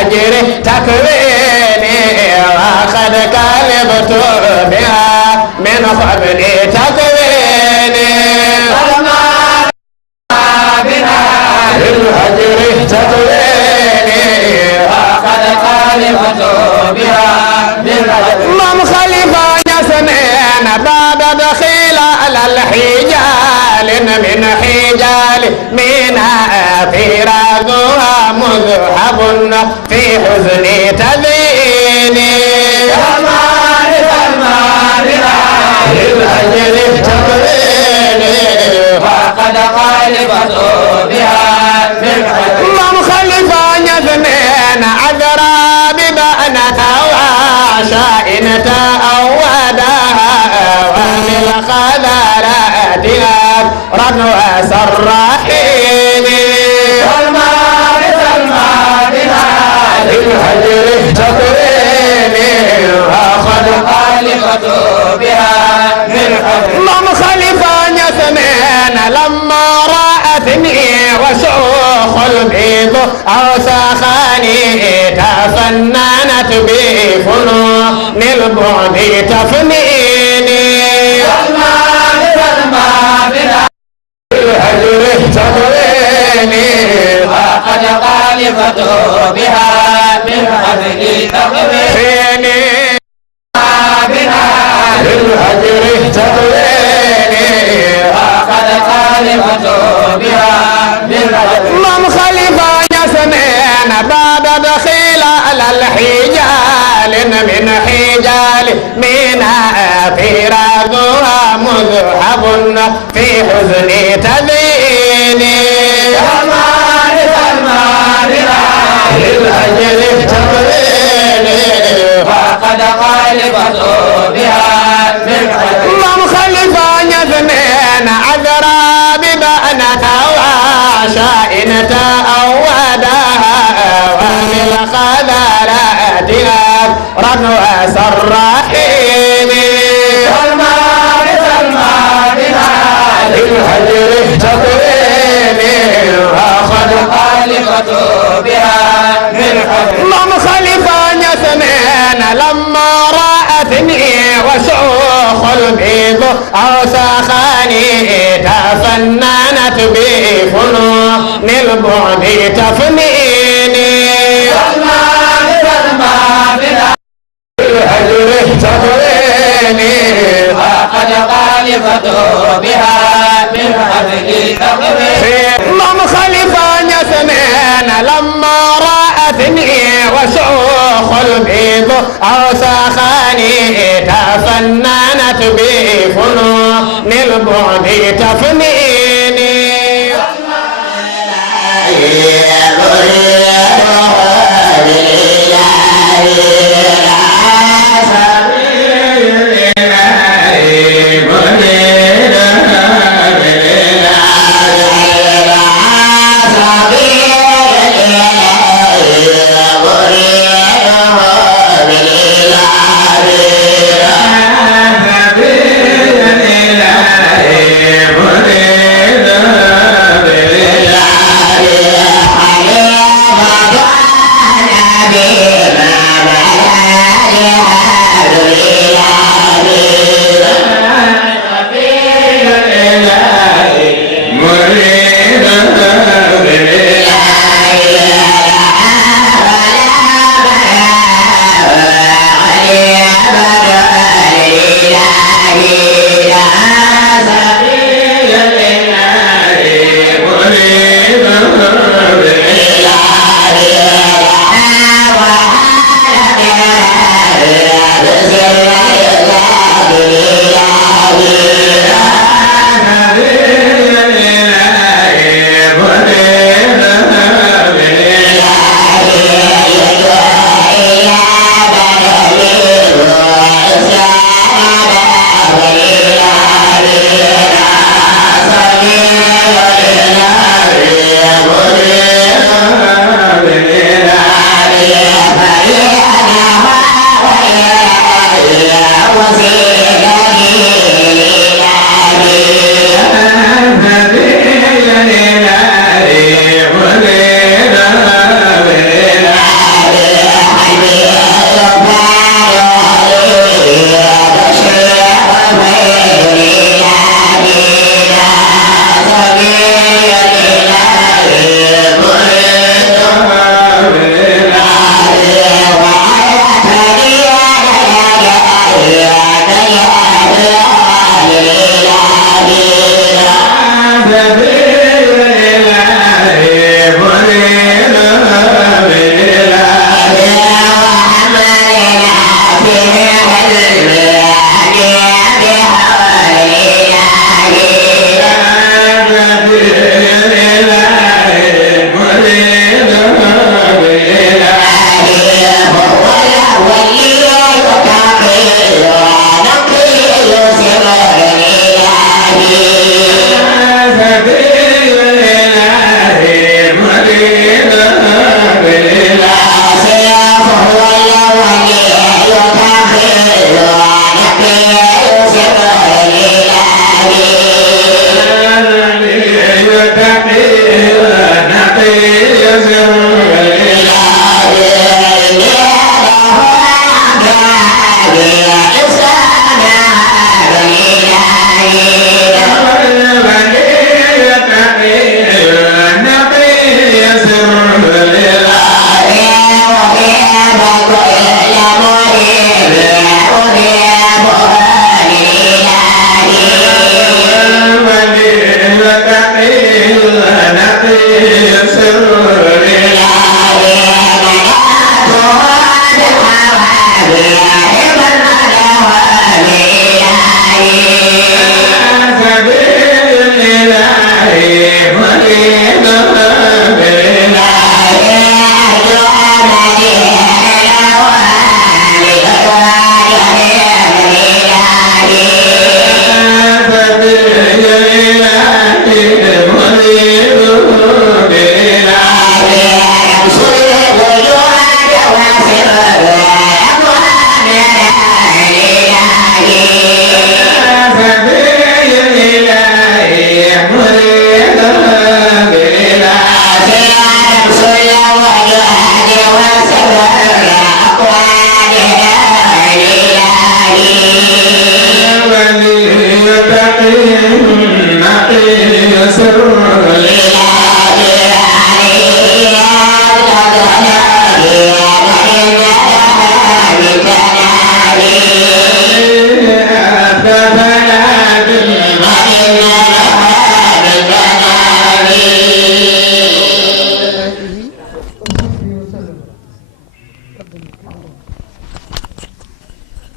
للهجر تكويني وقد كلبت بها من قبل تكويني للهجر تكويني وقد كلبت بها من خلفا يسنين بعد دخيل على الحجال من حجال من فراقها مذهب في حزن تذيني سلمان سلمان للأجل تقريني وقد خالفت بها من خلفا يثنين عذرا ببأنها وشائنة أودها ومن خذراتها رنوى سراحيني سلمان سلمان للهجر تقريني وقد خالفت بها من خلفا يثنين لما رأتني وشوخ البيض أوسخاني تفننت بفنون البعد تفنيني سلمان سلمان الهجر تقريني وقد خالفت بها من قبل تقريني للهجر تقريني وقد خالفت بها من خلفا يسنين بعد دخيل على الحجال من حجال من فراقها مذهب في حزن تذيني سلمان سلمان للأجل تقريني وقد خالفت بها من خلفا يثنين عذرا ببأنها وشائنة أودها ومن خذراتها رنوى سراحيني سلمان سلمان للهجر تقريني وقد خالفت بها من خلفا يثنين لما رأتني وشوخ البيض أوسخاني تفننت بفنون البعد تفنيني سلمان سلمان الهجر تقريني وقد خالفت بها من قبل تقريني من خلفا يثنين لما رأتني وشوخ البيض أوسخاني تفننت بفنون البعد تفنيني Hare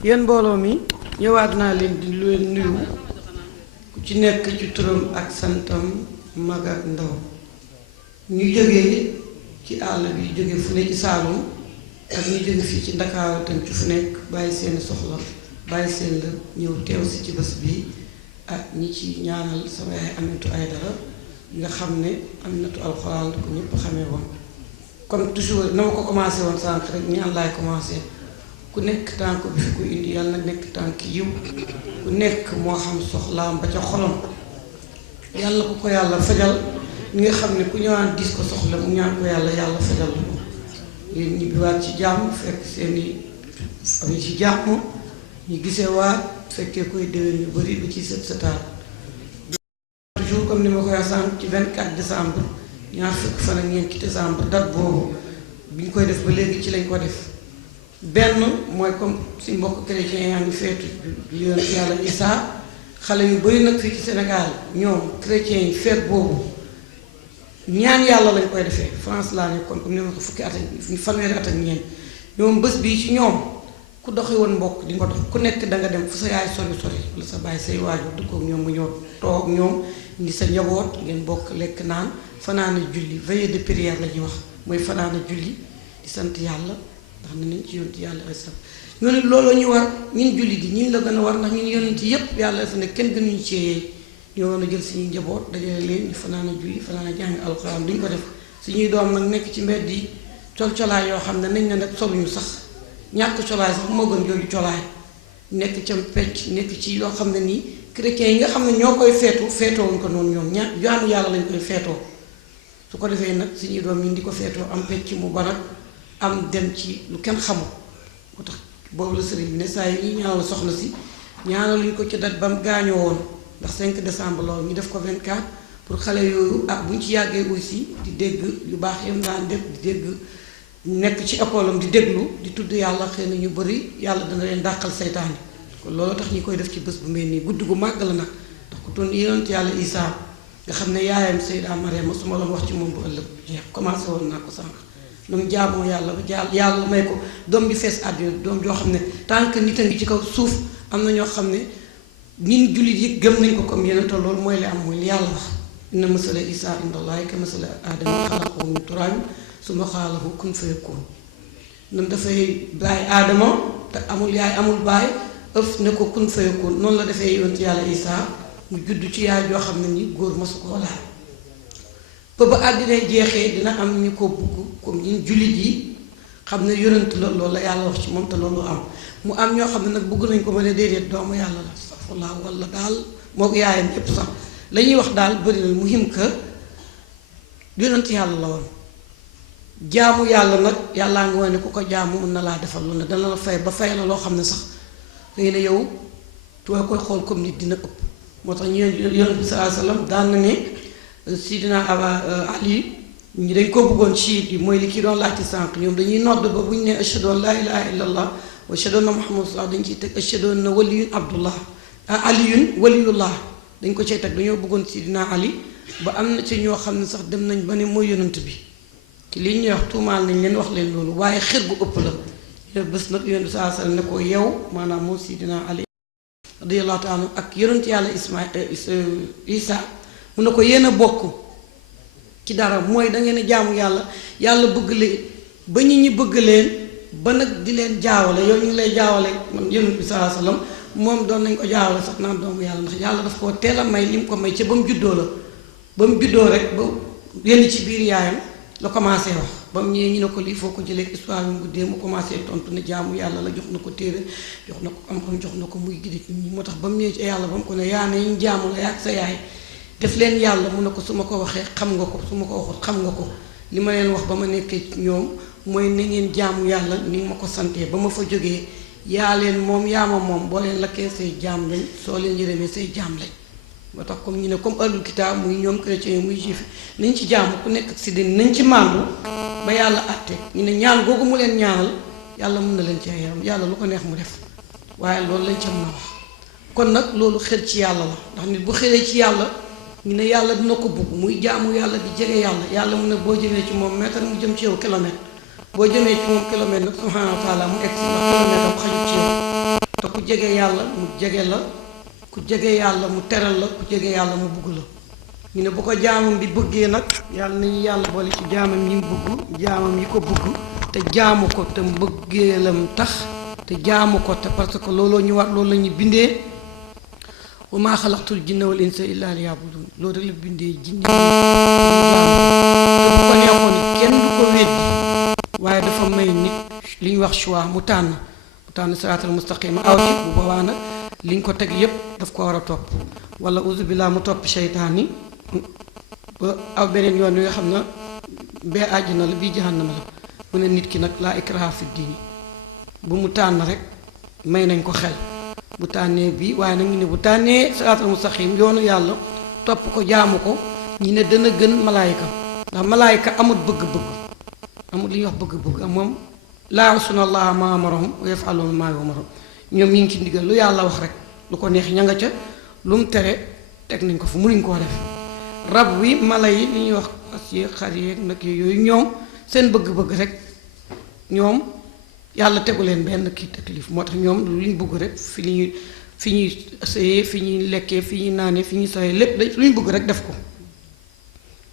yéen mbooloo mi ñëwaat naa leen di leen nuyu ku ci nekk ci turam ak santam mag ak ndaw ñu jógee ci àll bi jóge fu ne ci Saalum ak ñu jóge fii ci Ndakaaru tam ci fu nekk bàyyi seen soxla bàyyi seen la ñëw teew si ci bés bi ak ñi ci ñaanal sama yaay Aminatu Aydara nga xam ne Aminatu alxuraan ko ñëpp xamee woon comme toujours na ma ko commencé woon sànq rek ñaan laay commencé ku nekk tànk bi fi ko indi yàlla na nekk tànk yiw ku nekk moo xam soxlaam ba ca xolam yàlla ko yàlla fajal ñi nga xam ne ku ñëwaan diis ko soxla mu ñaan ko yàlla yàlla fajal la ko yéen ñibbiwaat ci jàmm fekk seeni famille ci jàmm ñu gisee waat fekkee koy déwén yu bari ba ci sët sëtaat toujours comme ni ma koy sànq ci 24 décembre ñaar fukk fan ak ñeent ci décembre date boobu bi ñu koy def ba léegi ci lañ ko def benn mooy comme si mbokk chrétien yaa ngi feetu yoon yàlla Isaa xale yu bari nag fii ci Sénégal ñoom chrétien yi feet boobu ñaan yàlla lañ koy defee France laa nekkoon comme ni ma ko fukki at ak fanweeri at ak ñeent ñoom bés bii ci ñoom ku doxi woon mbokk di nga dox ku nekk danga dem fu sa yaay sori sori wala sa baay say waajur dëkkook ñoom mu ñëw toog ñoom indi sa njaboot ngeen bokk lekk naan fanaana julli veillée de prière la ñuy wax mooy fanaana julli di sant yàlla ndax ne nañ ci yonent yàlla resam ñoo ne loolu ñu war ñun julli di ñun la gën a war ndax ñun yonent yépp yàlla sa ne kenn gënuñu ci yeey ñoo woon a jël suñuy njaboot dajale leen ñu fanaana julli fanaana jàng alxuraan duñ ko def suñuy doom nag nekk ci mbedd yi col-colaay yoo xam ne nañ ne nag soluñu sax ñàkk colaay sax moo gën jooju colaay nekk ca pecc nekk ci loo xam ne nii chrétiens yi nga xam ne ñoo koy feetu feetoowuñ ko noonu ñoom jaamu yàlla lañ koy feetoo su ko defee nag suñuy doom yi di ko feetoo am pecc mu barak am dem ci lu kenn xamul moo tax boobu la sëriñ bi ne saa yi ñuy ñaanal soxna si ñaanaluñ ko ci date ba mu gaañoo woon ndax 5 décembre loolu ñu def ko 24 pour xale yooyu ak buñ ci yàggee aussi di dégg yu baax yam daan def di dégg nekk ci école am di déglu di tudd yàlla xëy na ñu bëri yàlla dana leen dàqal seytaane kon loolu tax ñi koy def ci bés bu mel nii guddi gu màgg la nag ndax ku doon yonent yàlla Isaa nga xam ne yaayam Sayda Mariama su ma doon wax ci moom bu ëllëg jeex commencé woon naa ko sànq ñoom jaamoo yàlla ba yàlla may ko doom bi fees àddina doom joo xam ne tant que nit a ngi ci kaw suuf am na ñoo xam ne ñun jullit yi gëm nañ ko comme yeneen te loolu mooy li am mooy li yàlla wax inna masala Isaa indallaahi ka masala aadama xalaqahu min turaab summa qaala lahu kun fayakun nam dafay bàyyi aadama te amul yaay amul baay ëf ne ko kun fayakun noonu la defee yonent yàlla Isaa mu judd ci yaay joo xam ne ni góor masu koo laal ba àddina jeexee dina am ñu ko bugg comme ñun jullit yi xam ne yonent la loolu la yàlla wax ci moom te loolu am mu am ñoo xam ne nag bëgg nañ ko ma ne déedéet doomu yàlla la safulaa wala daal moo yaayam yépp sax la ñuy wax daal bëri na muhim ka yonent yàlla la woon jaamu yàlla nag yàllaa ngi wane ku ko jaamu mën na laa defal lu ne dana la fay ba fay la loo xam ne sax léegi na yow too koy xool comme nit dina ëpp moo tax ñu yonent bi sallallahu alayhi wasallam daan na ne sidina Ali ñi dañ ko bëggoon chiit yi mooy li kii doon laaj ci sànq ñoom dañuy nodd ba bu ñu ne ashhadu an laa ilaaha illallah wa ashhadu anna muhammadan rasulullah dañ ciy teg ashhadu anna waliyun abdullah aliyun waliyullah dañ ko cay teg dañoo bëggoon sidina Ali ba am na ci ñoo xam ne sax dem nañ ba ne mooy yonent bi ci li ñuy wax tuumaal nañ leen wax leen loolu waaye xër gu ëpp la yow bés nag yonent bi sallallahu alayhi wasallam ne ko yow maanaam moo sidina Ali radiyallahu taala ak yonent yàlla Isa mu ne ko yéen a bokk ci dara mooy da ngeen a jaamu yàlla yàlla bëgg leen ba ñi bëgg leen ba nag di leen jaawale yow ñu ngi lay jaawale man yonent bi sallallahu alayhi wasallam moom doon nañ ko jaawale sax naan doomu yàlla ndax yàlla daf koo teel a may li mu ko may ca ba mu juddoo la ba mu juddoo rek ba yenn ci biir yaayam la commencé wax ba mu ñëwee ñu ne ko lii foo ko jëlee histoire bi mu guddee mu commencé tontu ne jaamu yàlla la jox na ko téere jox na ko xam-xam jox na ko muy gidi nit ñi moo tax ba mu ñëwee ci yàlla ba mu ko ne yaa ne ñu jaamu la yaa ak sa yaay def leen yàlla mu ne ko su ma ko waxee xam nga ko su ma ko waxul xam nga ko li ma leen wax ba ma nekkee ci ñoom mooy na ngeen jaamu yàlla ni ma ko santee ba ma fa jógee yaa leen moom yaa ma moom boo leen lakkee say jaam lañ soo leen yërëmee say jaam lañ moo tax comme ñu ne comme ahlul kitaab muy ñoom chrétien muy juif nañ ci jaamu ku nekk si din nañ ci màndu ba yàlla àtte ñu ne ñaan googu mu leen ñaanal yàlla mën na leen cee yaram yàlla lu ko neex mu def waaye loolu lañ ca mën a wax kon nag loolu xel ci yàlla la ndax nit bu xëlee ci yàlla ñu ne yàlla dina ko bugg muy jaamu yàlla di jege yàlla yàlla mu ne boo jëmee ci moom mètre mu jëm ci yow kilomètre boo jëmee ci moom kilomètre nag subhanahu wa taala mu egg si ndax kilomètre am xajul ci yow te ku jege yàlla mu jege la ku jege yàlla mu teral la ku jege yàlla mu bugg la ñu ne bu ko jaamam bi bëggee nag yàlla nañu yàlla boole ci jaamam yi mu bugg jaamam yi ko bugg te jaamu ko te mbëggeelam tax te jaamu ko te parce que looloo ñu war loolu la ñu bindee wa maa xalaqtul jinna wal insa illa liya'budun loolu rek la bindee jinne te bu ko neexoon kenn du ko weddi waaye dafa may nit li ñuy wax choix mu tànn siraatal mustaqima aw ci bu boobaa nag li ñu ko teg yépp daf ko war a topp wala uzu billah mu topp seytaan yi ba aw beneen yoon wi nga xam ne bee àjjana la bii jahannama la mu ne nit ki nag laa ikraha fi diini bu mu tànn rek may nañ ko xel bu tànnee bii waaye nag ñu ne bu tànnee siraatal mustaqim yoonu yàlla topp ko jaamu ko ñi ne dana gën malaayika ndax malaayika amul bëgg-bëgg amul li ñuy wax bëgg-bëgg moom laa ya'suuna llaaha maa amarahum wa yaf'aluuna maa yu'maruun ñoom ñi ngi ci ndigal lu yàlla wax rek lu ko neex ña nga ca lu mu tere teg nañ ko fu mënuñ koo def rab wi mala yi li ñuy wax as yi xar yeeg nag yooyu ñoom seen bëgg-bëgg rek ñoom yàlla tegu leen benn kii taklif moo tax ñoom lu ñu bëgg rek fi ñuy sëyee fi ñuy lekkee fi ñuy naanee fi ñuy soyee lépp lu ñu bëgg rek def ko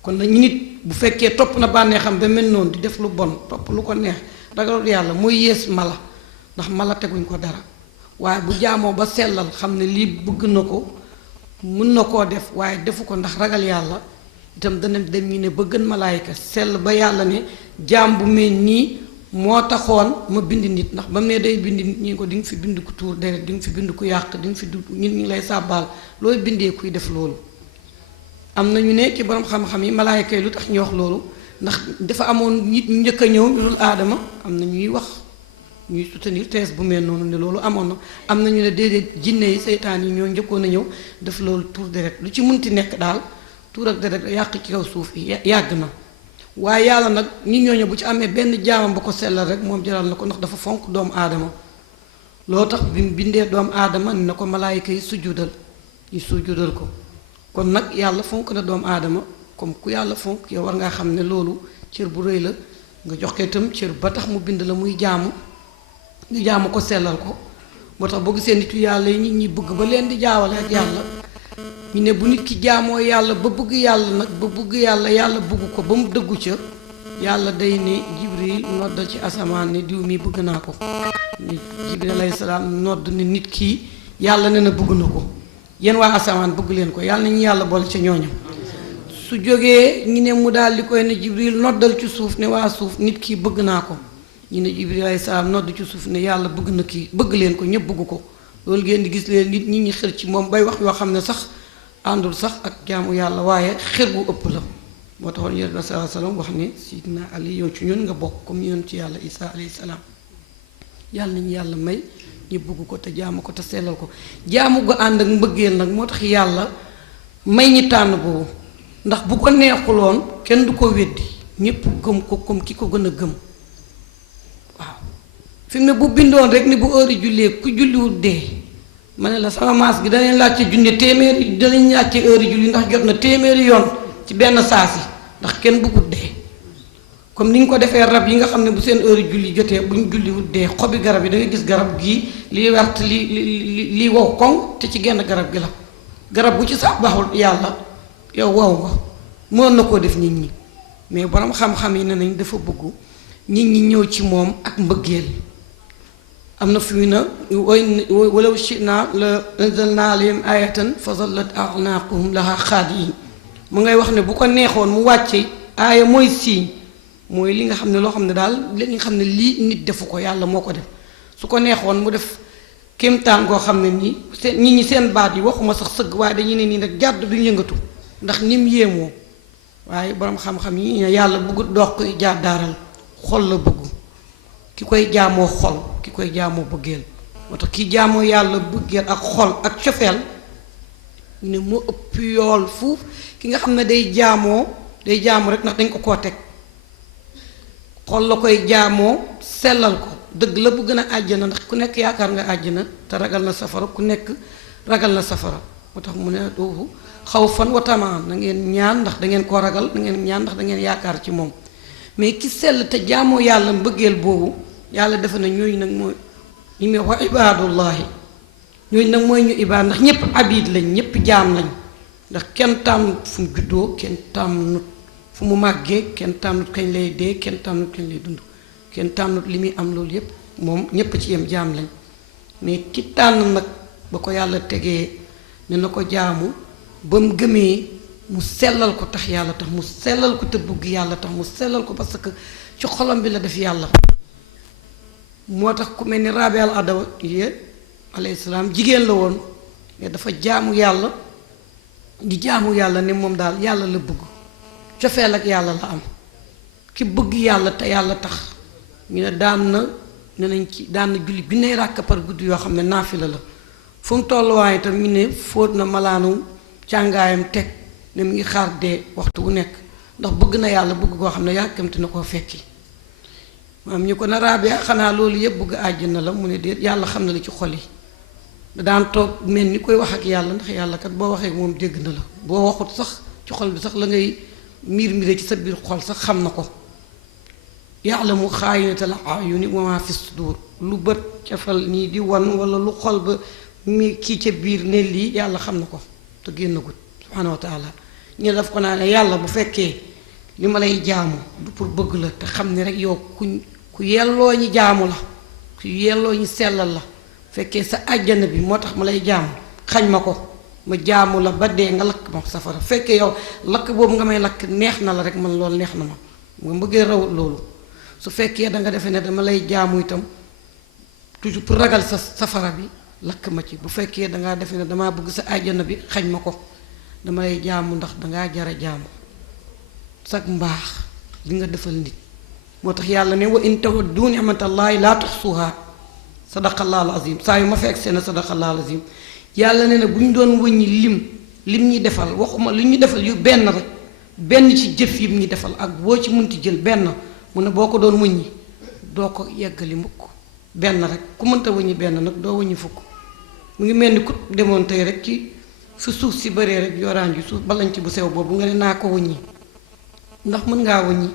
kon nag nit bu fekkee topp na bànneexam ba mel noonu di def lu bon topp lu ko neex ragalul yàlla mooy yées mala ndax mala teguñ ko dara waaye bu jaamoo ba sellal xam ne lii bëgg na ko mën na koo def waaye defu ko ndax ragal yàlla itam dana dem ñu ne ba gën malaayika sell ba yàlla ne jaam bu mel nii moo taxoon ma bind nit ndax ba mu ne day bind nit ñi ko di nga fi bind ku tuur deret di nga fi bind ku yàq di nga fi nit ñi lay sàbbaal looy bindee kuy def loolu am na ñu ne ci borom xam-xam yi malaayika yi lu tax ñu wax loolu ndax dafa amoon nit ñu njëkk a ñëw ñu dul aadama am na ñuy wax ñuy soutenir thèse bu mel noonu ne loolu amoon na am na ñu ne déedéet jinne yi seytaan yi ñoo njëkkoon a ñëw def loolu tuur deret lu ci munti nekk daal tuur ak deret yàq ci kaw suuf yi yàgg na waaye yàlla nag ñi ñooñu bu ci amee benn jaamam ba ko sellal rek moom jaral na ko ndax dafa fonk doomu aadama loo tax bi mu bindee doomu aadama ni na ko malaayika yi sujudal ko kon nag yàlla fonk na doomu aadama comme ku yàlla fonk yow war ngaa xam ne loolu cër bu rëy la nga jox ko itam cër ba tax mu bind la muy jaamu nga jaamu ko sellal ko moo tax boo gisee nitu yàlla yi nit ñi bëgg ba leen di jaawale ak yàlla ñu ne bu nit ki jaamoo yàlla ba bëgg yàlla nag ba bëgg yàlla yàlla bëgg ko ba mu dëggu ca yàlla day ne jibril noddal ci asamaan ne diw mi bëgg naa ko jibril alayhi salaam nodd ne nit kii yàlla ne na bëgg na ko yéen waa asamaan bëgg leen ko yàlla nañu yàlla boole ca ñooñam su jógee ñi ne mu daal di koy ne Jibril noddal ci suuf ne waa suuf nit kii bëgg naa ko ñu ne Jibril alayhi salaam nodd ci suuf ne yàlla bëgg na kii bëgg leen ko ñëpp bëgg ko loolu ngeen di gis leen nit ñi xër ci moom bay wax yoo xam ne sax àndul sax ak jaamu yàlla waaye xër bu ëpp la moo taxoon yonent bi sallallahu alayhi wasallam wax ne Sidina Ali yow ci ñun nga bokk comme ñu ci yàlla Isa alayhi salaam yàlla nañu yàlla may ñu bëgg ko te jaamu ko te sellal ko jaamu gu ànd ak mbëggeel nag moo tax yàlla may ñi tànn boobu ndax bu ko neexuloon kenn du ko weddi ñépp gëm ko comme ki ko gën a gëm waaw fi mu ne bu bindoon rek ni bu heure jullee ku julliwul dee ma ne la sama maas gi danañ laajte junne téeméeri danañ laajte heure julli ndax jot na téeméeri yoon ci benn saasi ndax kenn bëggut dee comme ni ñu ko defee rab yi nga xam ne bu seen heure julli jotee bu ñu julliwul dee xobi garab yi da nga gis garab gii lii wert li wow koŋ te ci genn garab gi la garab bu ci sax baaxul yàlla yow wow nga mënoon na koo def nit ñi mais borom xam-xam yi ne nañ dafa bëgg nit ñi ñëw ci moom ak mbëggeel am na fi mu ne walaw shi'naa la anzalnaa alayhim aayatan fa zallat a'naaquhum lahaa xaadi'iin mu ngay wax ne bu ko neexoon mu wàcce aaya mooy siiñ mooy li nga xam ne loo xam ne daal li nga xam ne lii nit defu ko yàlla moo ko def su ko neexoon mu def kéemtaan goo xam ne nii seen nit ñi seen baat yi waxuma sax sëgg waaye dañu ne nii nag jàdd duñ yëngatu ndax nim yéemoo waaye borom xam-xam yi yàlla bëgg dox koy jàddaaral xol la bëgg ki koy jaamoo xol ki koy jaamoo bëggeel moo tax ki jaamoo yàlla bëggeel ak xol ak cofeel ne moo ëpp yool fuuf ki nga xam ne day jaamu rek ndax dañ ko koo teg xol la koy jaamoo sellal ko dëgg la bu gën a àjjana ndax ku nekk yaakaar nga àjjana te ragal na safara ku nekk ragal na safara moo tax mu ne doofu xaw fan wa tamaan na ngeen ñaan ndax da ngeen koo ragal da ngeen ñaan ndax da ngeen yaakaar ci moom mais ki sell te jaamoo yàlla mbëggeel boobu yàlla defe na ñooñu nag mooy ñu may wax ibaadullahi ñooñu nag mooy ñu ibaad ndax ñëpp abid lañ ñëpp jaam lañ ndax kenn tànnut fu mu juddoo kenn tànnut fu mu màggee kenn tànnut kañ lay dee kenn tànnut kañ lay dund kenn tànnut li muy am loolu yépp moom ñépp ci yem jaam lañ mais ki tànn nag ba ko yàlla tegee ne na ko jaamu ba mu gëmee mu sellal ko tax yàlla tax mu sellal ko te bugg yàlla tax mu sellal ko parce que ci xolam bi la def yàlla moo tax ku mel ni Rabi al Adawa alayhi salaam jigéen la woon mais dafa jaamu yàlla di jaamu yàlla ne moom daal yàlla la bëgg cofeel ak yàlla la am ki bëgg yàlla te yàlla tax ñu ne daan na ne nañ ci daan na julli bi nay ràkk par guddi yoo xam ne naafila la fu mu tolluwaay itam ñu ne fóot na malaanu càngaayam teg ne mu ngi xaar dee waxtu wu nekk ndax bëgg na yàlla bëgg koo xam ne yàkkamti na koo fekki maam ñu ko na Rabia xanaa loolu yëpp bëgg àjjana la mu ne déet yàlla xam na li ci xol yi da daan toog mel ni koy wax ak yàlla ndax yàlla kat boo waxee moom dégg na la boo waxut sax ci xol bi sax la ngay miir ci sa biir xol sax xam na ko ya'lamu xaa'inatal a'yuni wa maa fi sudur lu bët cafal nii di wan wala lu xol ba mi kii ca biir ne lii yàlla xam na ko te génnagut subhaanahu wa taala ñu daf ko naa ne yàlla bu fekkee li ma lay jaamu du pour bëgg la te xam ne rek yow ku yelloo ñi jaamu la ku yelloo ñi sellal la fekkee sa àjjana bi moo tax ma lay jaamu xañ ma ko ma jaamu la ba dee nga lakk ma safara fekkee yow lakk boobu nga may lakk neex na la rek man loolu neex na ma nga mbëggee rawut loolu su fekkee danga defe ne dama lay jaamu itam toujours pour ragal sa safara bi lakk ma ci bu fekkee dangaa defe ne damaa bëgg sa àjjana bi xañ ma ko dama lay jaamu ndax dangaa jara jaamu sag mbaax li nga defal nit moo tax yàlla ne wa in ta'uddu ni'matallahi laa tuhsuha sadaqallahul azim saa yu ma fekk seen sadaqallahul azim yàlla ne na bu ñu doon wëññi lim ñi defal waxuma li ñu defal yu benn rek benn ci jëf yim ñi defal ak boo ci munti jël benn mu ne boo ko doon wëññi doo ko yeggali mukk benn rek ku mënta wëññi benn nag doo wëññi fukk mu ngi mel ni ku demoon tey rek ci su suuf si bëree rek yoraan ji suuf balañ ci bu sew boobu nga ne naa ko wëññi ndax mën ngaa wëññi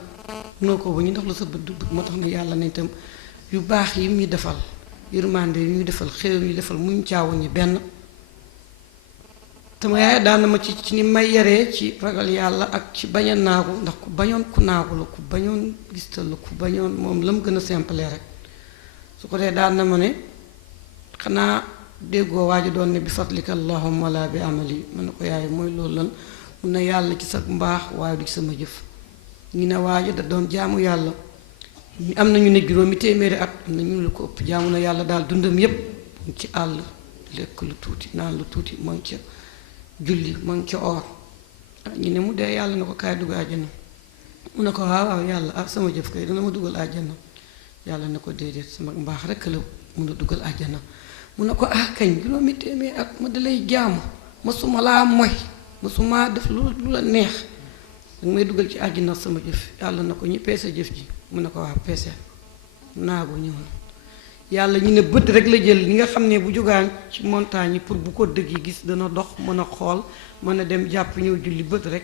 mënoo ko wëññi ndax la sa bët du bët moo tax ne yàlla ne itam yu baax yi ñu defal yërmande yi ñu defal xéew ñu defal muñ caa wëññi benn sama yaay daan na ma ci ni may yaree ci ragal yàlla ak ci bañ a naagu ndax ku bañoon ku naagu la ku bañoon gistal la ku bañoon moom la mu gën a simple rek su ko dee daan na ma ne xanaa déggoo waa ji doon ne bi fadlika allahumma la bi amali ma ne ko yaay mooy loolu lan mu ne yàlla ci sa mbaax waaye du ci sama jëf. ñu ne waaja da doon jaamu yàlla am na ñu ne juróomi téeméeri at am na ñu lu ko ëpp jaamu na yàlla daal dundam yépp mu ci àll lekk lu tuuti naan lu tuuti ma ngi ca julli ma ngi ca oor ñu ne mu dee yàlla na ko kaay dugg àjjana mu ne ko waaw yàlla sama jëf kay dana ma dugal àjjana yàlla ne ko déedéet sama mbaax rekk la mun a dugal àjjana mu ne ko kañ juróomi téeméeri at ma dalay jaamu masuma laa moy masuma def lu la neex danga may dugal ci àjjana sama jëf yàlla na ko ñu peese jëf ji mu ne ko waaw peese naagu ñëw na yàlla ñu ne bët rek la jël li nga xam ne bu jógaan ci montagne yi pour bu ko dëgg yi gis dana dox mën a xool mën a dem jàpp ñëw julli bët rek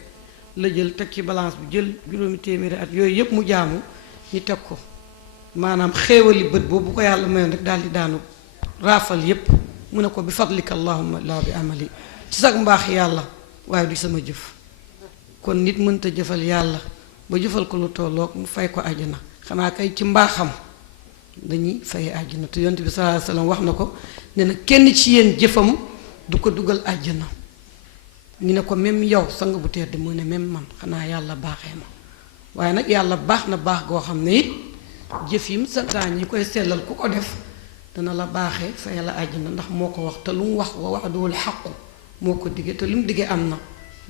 la jël teg ci balance bi jël juróomi téeméeri at yooyu yëpp mu jaamu ñu teg ko maanaam xéewali bët boobu bu ko yàlla mayoon rek daal di daanu raafal yépp mu ne ko bi fadlika allahumma laa bi amali ci sag mbaax yàlla waaye du sama jëf kon nit mënta jëfal yàlla ba jëfal ko lu tolloog mu fay ko àjjana xanaa kay ci mbaaxam dañuy fay àjjana te yonent bi sallallahu alayhi wasallam wax na ko ne na kenn ci yéen jëfam du ko dugal àjjana ñu ne ko même yow sang bu tedd mu ne même man xanaa yàlla baaxee ma waaye nag yàlla baax na baax goo xam ne it jëf yi mu santaan ñi koy sellal ku ko def dana la baaxee fay la àjjana ndax moo ko wax te lu mu wax wa wa'duhul haqqu moo ko diggee te lu mu diggee am na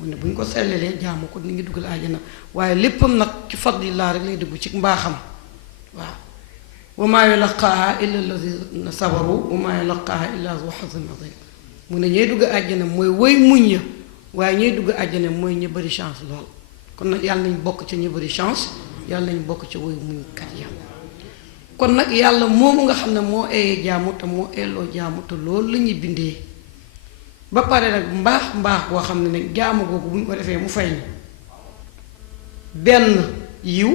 mu ne bu ñu ko sellalee jaamu ko ni ngi dugal àjjana waaye léppam nag ci fadlillah rek lay dugg ci mbaaxam waaw wa maa yulaqaaha illa allazina sabaru wa maa yulaqaaha illa zu hazzin azim mu ne ñooy dugg àjjana mooy woy muñ ya waaye ñooy dugg àjjana mooy ñu bari chance lool kon nag yàlla nañ bokk ca ñu bari chance yàlla nañ bokk ca woy muñ kat ya kon nag yàlla moomu nga xam ne moo eeyee jaamu te moo eelloo jaamu te loolu la ñuy bindee ba pare nag mbaax boo xam ne nag jaamu googu bu ñu ko defee mu fay ni benn yiw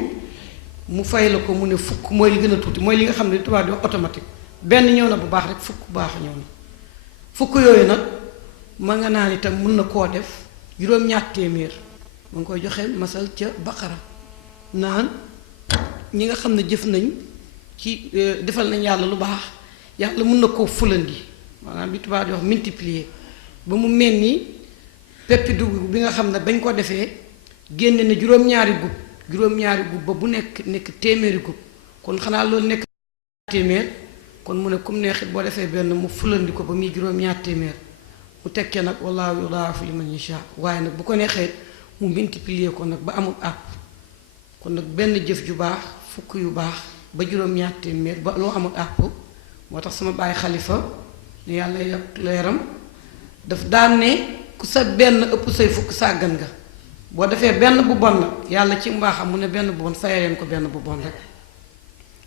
mu fay la ko mu ne fukk mooy li gën a tuuti mooy li nga xam ne tubaab di wax automatique benn ñëw na bu baax rek fukk baax ñëw na fukk yooyu nag ma nga naan itam mën na koo def juróom-ñaar téeméer ma ngi koy joxe masal ca baqara naan ñi nga xam ne jëf nañ ci defal nañ yàlla lu baax yàlla mën na koo fulandi maanaam bi tubaab di wax multiplier ba mu mel ni peppi dugub bi nga xam ne bañ ko defee génne na juróom-ñaari gub ba bu nekk téeméeri gub kon xanaa loolu nekk téeméer kon mu ne comme neexit boo defee benn mu fulandi ko ba muy juróom-ñaar téeméer mu tekkee nag wallaahu yudaa'ifu liman yashaa waaye nag bu ko neexee mu multiplier ko nag ba amul àpp kon nag benn jëf ju baax fukk yu baax ba juróom-ñaar téeméer ba loo amul àpp moo tax sama baay xalifa ne yàlla yokk leeram daf daan ne ku sa benn ëpp say fukk sàggan nga boo defee benn bu bon nag yàlla ci mbaaxam mu ne benn bu bon fayaleen ko benn bu bon rek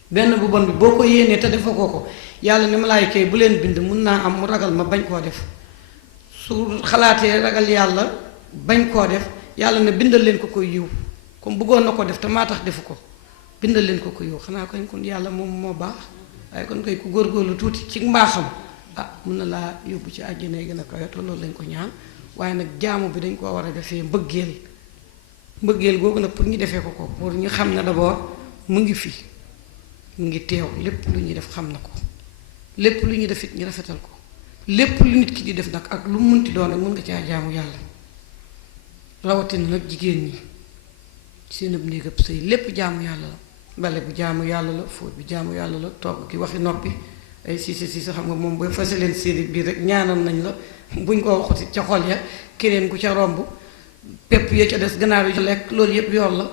benn bu bon bi boo ko yéenee te defa ko yàlla ne malaayika yi bu leen bind mun naa am mu ragal ma bañ koo def su xalaatee ragal yàlla bañ koo def yàlla ne bindal leen ko yiw comme bëggoon na ko def te maa tax defu ko bindal leen ko yiw xanaa koñ kon yàlla moom moo baax waaye kon koy ku góorgóorlu tuuti ci mbaaxam mun na laa yóbbu ci àjjana yi gën a kawe te loolu lañ ko ñaan waaye nag jaamu bi dañ koo war a defee mbëggeel googu nag pour ñu defee ko pour ñu xam ne d'abord mu ngi fi mu ngi teew lépp lu ñuy def xam na ko lépp lu ñuy def it ñu rafetal ko lépp lu nit ki di def nag ak lu mu munti doon rek mën nga caa jaamu yàlla rawatina nag jigéen ñi seen ab néeg ab sëy lépp jaamu yàlla la bale bu jaamu yàlla la fóot bi jaamu yàlla la togg ki waxi noppi ay siise xam nga moom booy fase leen seeni biir rek ñaanal nañ la buñ ko waxuti ca xol ya keneen ku ca romb pepp ya ca des ganaar yu ca lekk loolu yépp yool la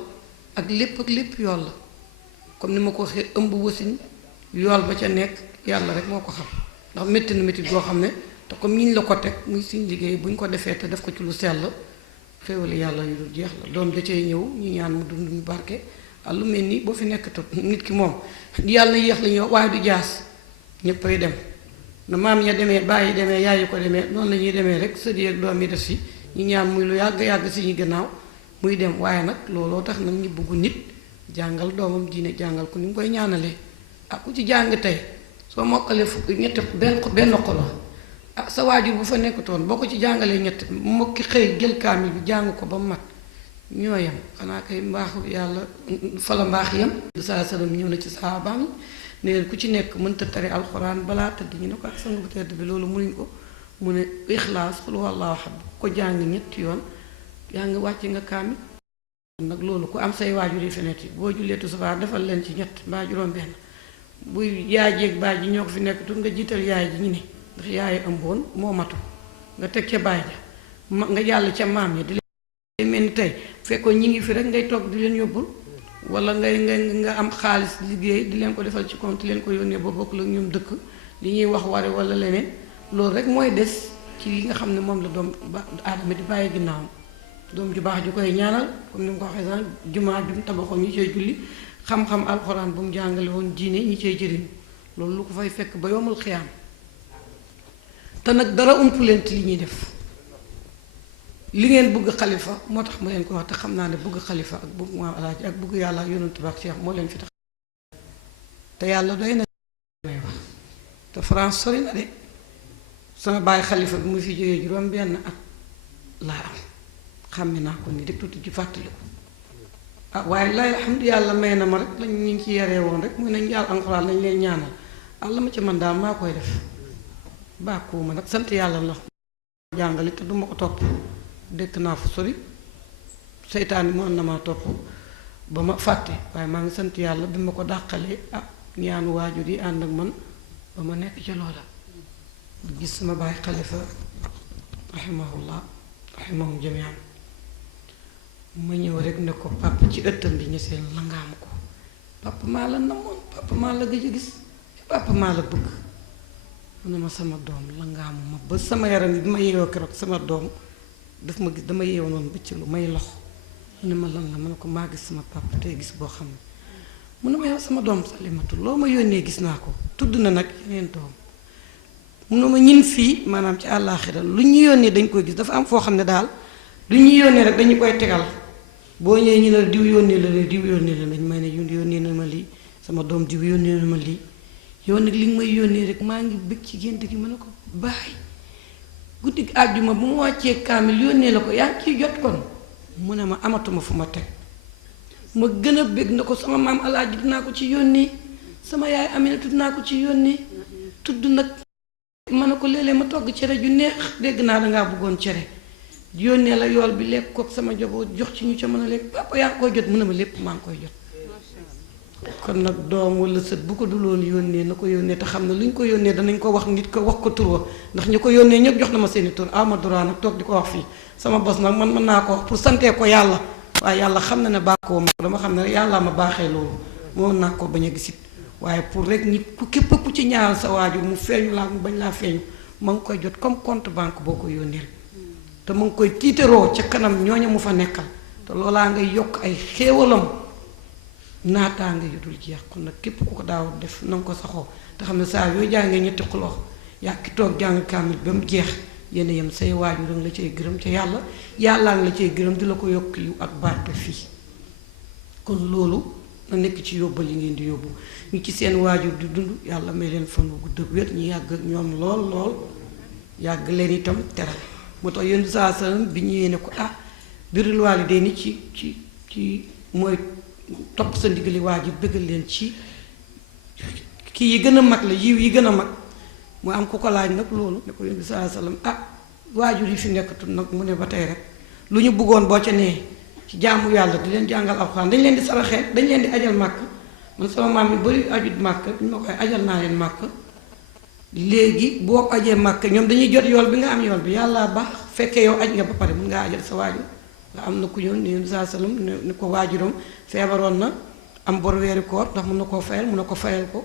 ak lépp yool la comme ni ma ko waxee ëmb wasin yool ba ca nekk yàlla rek moo ko xam ndax métti na métti boo xam ne te comme ñiñ la ko teg muy suñ liggéey buñ ko defee te def ko ci lu sell xéewali yàlla yu dul jeex la doom da cay ñëw ñu ñaan mu dund ñu barke lu mel ni boo fi nekk tot nit ki moom yàlla yéex la ñuy wax waaye du jaas ñëppay dem na maam ya demee bàyyi demee yaay yi ko demee noonu la ñuy demee rek sët yi ak doom yi def si ñu ñaan muy lu yàgg si ñu gannaaw muy dem waaye nag looloo tax nag ñu bëgg nit jàngal doomam diine jàngal ko ni mu koy ñaanalee ku ci jàng tey soo mokkalee fukk ñett benn xolo sa waajur bu fa nekkutoon boo ko ci jàngalee ñett mokki xëy jël kaamil bi jàng ko ba mat ñoo yem xanaa kay mbaaxu yàlla fa la mbaax yem saa sallam ñëw na ci saabaam yi ne leen ku ci nekk mënta tari alxuraan balaa tëdd ñu ne ko ak sang bu tëdd bi loolu mënuñ ko mu ne ixlaas xul wallaahu ahad ko jàng ñetti yoon yaa ngi wàcc nga kaamil nag loolu ku am say waajur yi fi nekk boo jullee tisbaar defal leen ci ñett mbaa juróom benn buy yaay jeeg baay ji ñoo ko fi nekk tut nga jiital yaay ji ñu ne ndax yaay ëmboon moo matu nga teg ca baay ja nga jàll ca maam yi di leen mel ni tey fekkoon ñi ngi fi rek ngay toog di leen yóbbul wala nga am xaalis liggéey di leen ko defal ci compte di leen ko yónnee ba bokk la ñoom dëkk li ñuy wax ware wala leneen loolu rek mooy des ci li nga xam ne moom la doom aadama di bàyyi ginnaawam doom ju baax ju koy ñaanal comme ni nga ko waxee sax jumaa ju mu tabaxoon ñi cay julli xam-xam alxuraan bu mu jàngale woon diine ñi cay jëriñ loolu lu ko fay fekk ba yomul xiyaam te nag dara ump leen ci li ñuy def li ngeen bëgg xalifa moo tax ma leen ko wax te xam naa ne bëgg xalifa ak bëgg maam alaaji ak bëgg yàlla ak yonent ba ak Cheikh moo leen fi tax te yàlla doy na may wax te France sori na de sama bàyyi xalifa bi mu fi jógee juróom benn at laa am xàmme naa ko ni de tuuti ci fàttaliku ah waaye lay alhamdu yàlla may na ma rek lañ ñu ngi ci yaree woon rek muy nañ yàlla alxuraan nañ leen ñaanal àlla ma ci man daal maa koy def bàkkuwuma nag sant yàlla la jàngale te duma ko topp dëkk naa fu sori seytaan bi mën na maa topp ba ma fàtte waaye maa ngi sant yàlla bi ma ko dàqalee ah ñaanu waajur yi ànd ak man ba ma nekk ca loola gis sama baay xalifa rahimahullah rahimahum jamian ma ñëw rek ne ko papa ci ëttam bi ñu seen la nga am ko papa maa la namoon papa maa la gëj a gis papa maa la bëgg mu ne ma sama doom la nga am ma ba sama yaram bi ma yeewoo keroog sama doom daf ma gis dama yeewu noonu bëccëg lu may lox mu ne ma lan la ma ne ko maa gis sama papa tey gis boo xam ne mu ne ma yow sama doom Salimatu loo ma yónnee gis naa ko tudd na nag yeneen doom mu ne ma ñin fii maanaam ci àllaaxira lu ñu yónnee dañ koy gis dafa am foo xam ne daal lu ñu yónnee rek dañu koy tegal boo ñëwee ñu ne diw yónnee la diw yónnee la dañ may ne yónnee na ma lii sama doom diw yónnee na ma lii yow nag li nga may yónnee rek maa ngi bëgg ci gént gi ma ne ko baay guddi àjjuma bu mu wàccee kaamil yónnee la ko yaa ngi ciy jot kon mu ne ma amatuma fu ma teg ma gën a bëgg na ko sama maam alaaji dinaa ko ci yónnee sama yaay Aminatu dinaa ko ci yónnee tudd nag ma ne ko léeg-léeg ma togg cere ju neex dégg naa dangaa bëggoon cere yónnee la yool bi lekk kook sama njaboot jox ci ñu ca mën a lekk papa yaa ngi koy jot mu ne ma lépp maa ngi koy jot kon nag doom wala sët bu ko duloon yónnee na ko yónnee te xam ne lu ñu ko yónnee danañ ko wax nit ko wax ko tur wa ndax ñu ko yónnee ñëpp jox na ma seeni tur ama droit nag toog di ko wax fii sama bos nag man mën naa ko wax pour santee ko yàlla waaye yàlla xam na ne baaxoo ma dama xam ne yàllaa ma baaxee loolu moo naa ko bañ a gisit waaye pour rek nit ku képp ku ci ñaanal sa waajur mu feeñu laa mu bañ laa feeñu ma ngi koy jot comme compte banque boo ko yónneel te mu ngi koy tiitaroo ca kanam ñooña mu fa nekkal te loolaa ngay yokk ay xéewalam naataa nga yu dul jeex kon nag képp ku ko daaw def na nga ko saxoo te xam ne saa yooyu jàngee ñetti xuloox yaa ki toog jàng kaamil ba mu jeex yéen yem say waajur nga la cay gërëm ca yàllaa nga la cay gërëm di la ko yokk yu ak barke fii kon loolu na nekk ci yóbbal yi ngeen di yóbbu ñu ci seen waajur di dund yàlla may leen fan wu gudd ak wér ñu yàgg ak ñoom lool yàgg leen itam teral moo tax yéen saa salaam bi ñëwee ne ko birul waalidayni ci mooy topp sa ndigali waajur bëggal leen ci kii yi gën a mag la yiw yi gën a mag mu am ku ko laaj nag loolu ne ko yéen saa salaam waajur yi fi nekkatul nag mu ne ba tey rek lu ñu bëggoon boo ca nee ci jaamu yàlla di leen jàngal alxuraan dañ leen di saraxee dañ leen di ajal màkk man sama maam yu bari ajut màkk duñ ma koy ajal naa leen màkk léegi boo ajee màkk ñoom dañuy jot yool bi nga am yool bi yàlla baax fekkee yow aj nga ba pare mun ngaa ajal sa waajur nga am na ku ñëw ne saa sallam ne ko waajuram feebaroon na am bor weeri koor ndax mun na koo fayal mun na ko fayal ko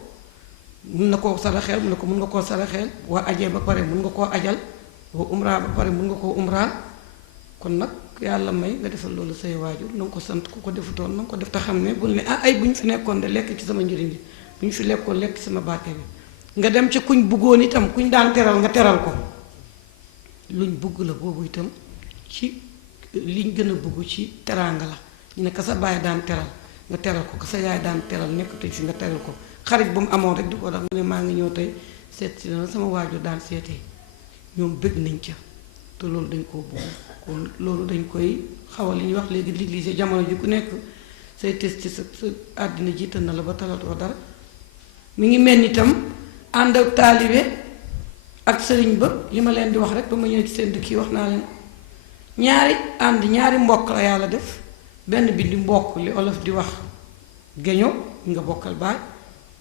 mun na koo saraxeel mun na ko mun nga koo saraxeel boo ajee ba pare mun nga koo ajal boo umraa ba pare mun nga koo umraa kon nag yàlla may nga defal loolu say waajur na nga ko sant ku ko defutoon na nga ko def te xam ne bul ne ay bu ñu fi nekkoon de lekk ci sama njëriñ bi bu ñu fi lekkoon lekk ci sama barke bi nga dem ca kuñ buggoon itam kuñ daan teral nga teral ko luñ bugg la boobu itam ci liñ gën a bugg ci teraanga la ñu ne ka sa baay daan teral nga teral ko ka sa yaay daan teral nekkatuñ fi nga teral ko xarit bu mu amoon rek di ko def nga ne maa ngi ñëw tey seet si na sama waajur daan seetee ñoom bëgg nañ ca te loolu dañ koo bugg kon loolu dañ koy xawal li ñuy wax léegi l'église jamono ji ku nekk say test ci sa àddina jiital na la ba talatoo dara mi ngi mel ni itam ànd ak taalibe ak sëriñ ba li ma leen di wax rek ba ma ñëw ci seen dëkk yi wax naa leen ñaari ànd ñaari mbokk la yàlla def benn bi di mbokk li olof di wax géño ñi nga bokkal baay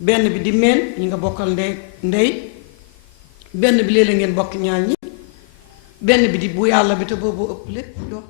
benn bi di meen ñi nga bokkal ndey benn bi léeg-léeg ngeen bokk ñaar ñi benn bi di bu yàlla bi te boobu ëpp lépp doom